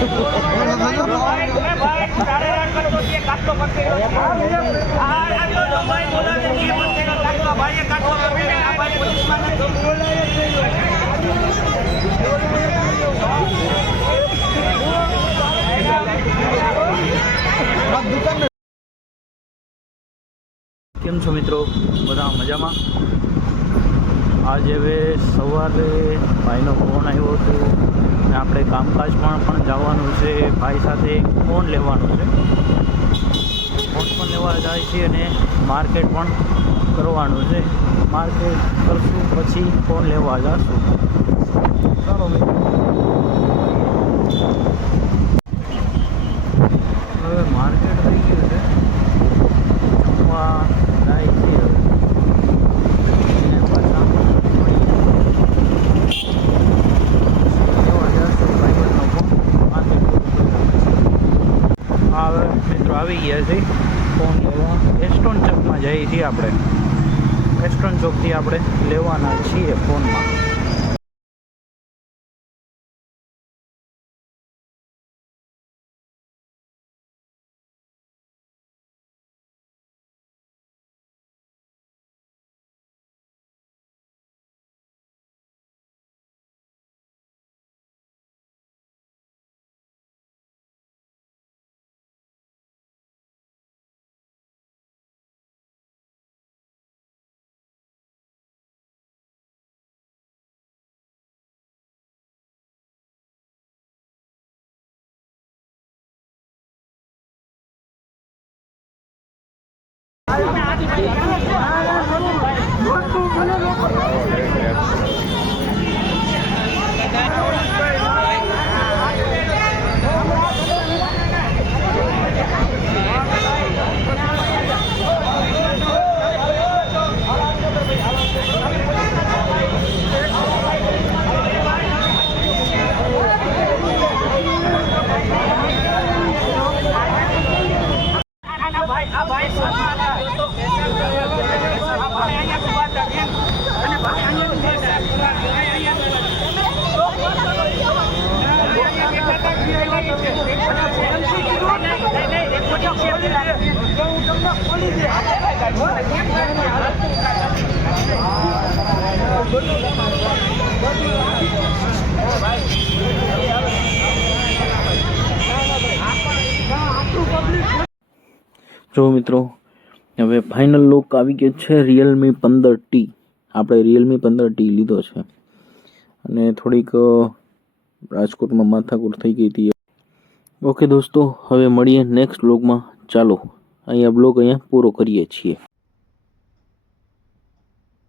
કેમ છો મિત્રો, બધા મજામાં? આજે હવે સવારે ભાઈનો ફોન આવ્યો હતો ને આપણે કામકાજમાં પણ જવાનું છે. ભાઈ સાથે ફોન લેવાનો છે, ફોન પણ લેવા જાય છે અને માર્કેટ પણ કરવાનું છે. માર્કેટ કરશું પછી ફોન લેવા જશું. ચાલો મિત્રો, હવે માર્કેટ થઈ ગયું છે, જમવા જાય છે. હવે મિત્રો આવી ગયા છે ફોન લેવા. એસ્ટોન ચોકમાં જઈએ છીએ આપણે. એસ્ટોન ચોકથી આપણે લેવાના છીએ ફોનમાં. જો મિત્રો, હવે ફાઇનલ લુક આવી ગયો છે રિયલમી 15T. આપણે રિયલમી 15T લીધો છે અને થોડીક રાજકોટમાં માથાકૂટ થઈ ગઈ હતી. ઓકે દોસ્તો, હવે મળીએ નેક્સ્ટ બ્લોગમાં. ચાલો અહીંયા બ્લોગ પૂરો કરીએ છીએ.